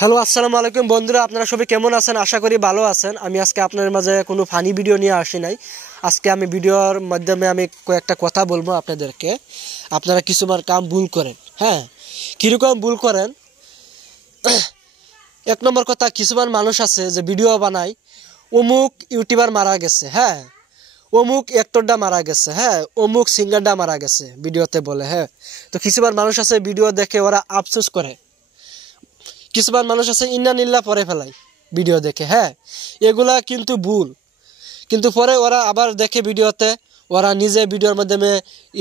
Hello আসসালামু আলাইকুম বন্ধুরা, আপনারা সবাই কেমন আছেন? আশা করি ভালো আছেন। আমি আজকে আপনাদের মাঝে কোনো ফানি ভিডিও নিয়ে আসি নাই। আজকে আমি ভিডিওর মাধ্যমে আমি কয়েকটা কথা বলবো আপনাদেরকে। আপনারা কিছুমান কাম ভুল করেন, হ্যাঁ, কীরকম ভুল করেন? এক নম্বর কথা, কিছুমান মানুষ আছে যে ভিডিও বানায়, অমুক ইউটিউবার মারা গেছে, হ্যাঁ, অমুক অ্যাক্টরটা মারা গেছে, হ্যাঁ, অমুক সিঙ্গারটা মারা গেছে ভিডিওতে বলে, হ্যাঁ। তো কিছুমান মানুষ আছে ভিডিও দেখে ওরা আফসোস করে, কিছুমান মানুষ আছে ইন্নানিল্লাহ পরে ফেলায় ভিডিও দেখে, হ্যাঁ। এগুলা কিন্তু ভুল, কিন্তু পরে ওরা আবার দেখে ভিডিওতে, ওরা নিজে ভিডিওর মাধ্যমে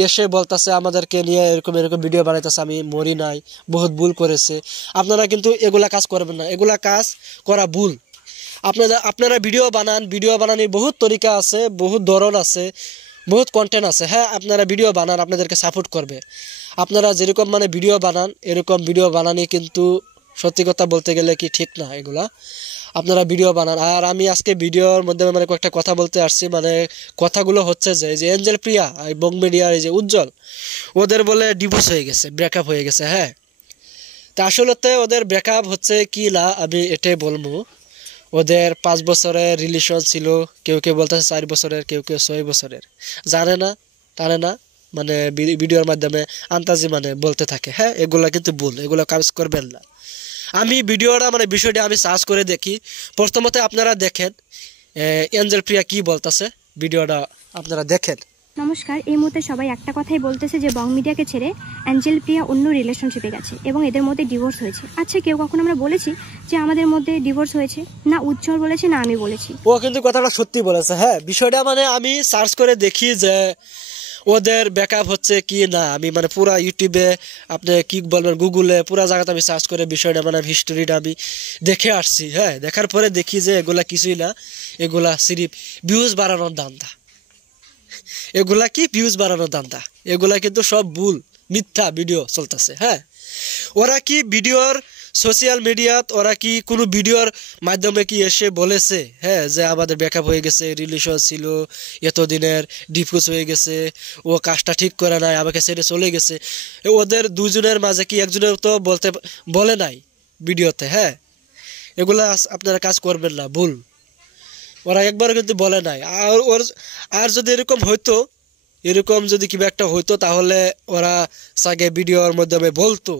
এসে বলতেছে আমাদেরকে নিয়ে এরকম এরকম ভিডিও বানাইতেছে, আমি মরি নাই, বহুত ভুল করেছে। আপনারা কিন্তু এগুলা কাজ করবেন না, এগুলা কাজ করা ভুল। আপনারা ভিডিও বানান, ভিডিও বানানোর বহুত তরিকা আছে, বহুত ধরন আছে, বহুত কন্টেন্ট আছে, হ্যাঁ। আপনারা ভিডিও বানান, আপনাদেরকে সাপোর্ট করবে। আপনারা যেরকম ভিডিও বানান, এরকম ভিডিও বানানি কিন্তু সত্যি কথা বলতে গেলে কি ঠিক না এগুলা। আপনারা ভিডিও বানান। আর আমি আজকে ভিডিওর মধ্যে কয়েকটা কথা বলতে আসছি, কথাগুলো হচ্ছে যে এঞ্জেল প্রিয়া বং মিডিয়ার এই যে উজ্জ্বল, ওদের বলে ডিভোর্স হয়ে গেছে, ব্রেকআপ হয়ে গেছে, হ্যাঁ। তা আসলে ওদের ব্রেকআপ হচ্ছে কি না, আমি এটাই বলবো। ওদের 5 বছরের রিলেশন ছিল, কেউ কেউ বলতেছে 4 বছরের, কেউ কেউ 6 বছরের, জানে না ভিডিওর মাধ্যমে আন্তাজি বলতে থাকে, হ্যাঁ। এগুলা কিন্তু ভুল, এগুলো কাজ করবেন না। আমি ভিডিওটা বিষয়টা আমি সার্চ করে দেখি। প্রথমত আপনারা দেখেন এঞ্জেল প্রিয়া কি বলতেছে, ভিডিওটা আপনারা দেখেন। নমস্কার, এই মুহূর্তে সবাই একটা কথাই বলতেছে যে বং মিডিয়াকে ছেড়ে অ্যাঞ্জেল প্রিয়া অন্য রিলেশনশিপে গেছে এবং এদের মধ্যে ডিভোর্স হয়েছে। আচ্ছা, কেউ কখনো আমরা বলেছি যে আমাদের মধ্যে ডিভোর্স হয়েছে? না উজ্জ্বল বলেছে, না আমি বলেছি। ও কিন্তু কথাটা সত্যি বলেছে, হ্যাঁ। বিষয়টা আমি সার্চ করে দেখি যে ওদের ব্যাকআপ হচ্ছে কি না। আমি পুরা ইউটিউবে, আপনি কি বলবেন, গুগলে, পুরা জায়গাতে আমি সার্চ করে বিষয়টা হিস্টোরিটা আমি দেখে আসছি, হ্যাঁ। দেখার পরে দেখি যে এগুলা কিছুই না, এগুলা সিরিফ ভিউজ বাড়ানোর ধান্দা। এগুলা কি ভিউজ বাড়ানোর ধান্দা, এগুলা কিন্তু সব ভুল, মিথ্যা ভিডিও চলতেছে, হ্যাঁ। ওরা কি ভিডিওর সোশ্যাল মিডিয়াত ওরা কি কোনো ভিডিওর মাধ্যমে কি এসে বলেছে, হ্যাঁ, যে আমাদের ব্রেকআপ হয়ে গেছে, রিলেশন ছিল এতদিনের, ডিভোর্স হয়ে গেছে, ও কাজটা ঠিক করে নাই, আমাকে ছেড়ে চলে গেছে? ওদের দুজনের মাঝে কি একজনের তো বলে নাই ভিডিওতে, হ্যাঁ। এগুলা আপনারা কাজ করবেন না, ভুল। ওরা একবারও কিন্তু বলে নাই। আর যদি এরকম হইতো, এরকম যদি কিবা একটা হইতো, তাহলে ওরা সাগে ভিডিওর মাধ্যমে বলতো,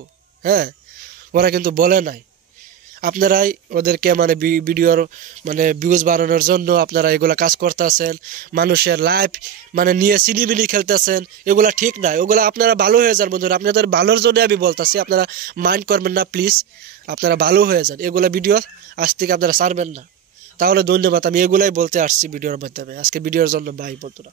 হ্যাঁ। ওরা কিন্তু বলে নাই। আপনারাই ওদেরকে ভিডিওর ভিউজ বাড়ানোর জন্য আপনারা এগুলা কাজ করতেছেন, মানুষের লাইফ নিয়ে সিনিমিনি খেলতেছেন। এগুলা ঠিক নাই, ওগুলা আপনারা ভালো হয়ে যান বন্ধুরা, আপনাদের ভালোর জন্য আমি বলতেছি, আপনারা মাইন্ড করবেন না প্লিজ, আপনারা ভালো হয়ে যান। এগুলা ভিডিও আজ থেকে আপনারা ছাড়বেন না, তাহলে ধন্যবাদ। আমি এগুলাই বলতে আসছি ভিডিওর মাধ্যমে। আজকে ভিডিওর জন্য বাই বন্ধুরা।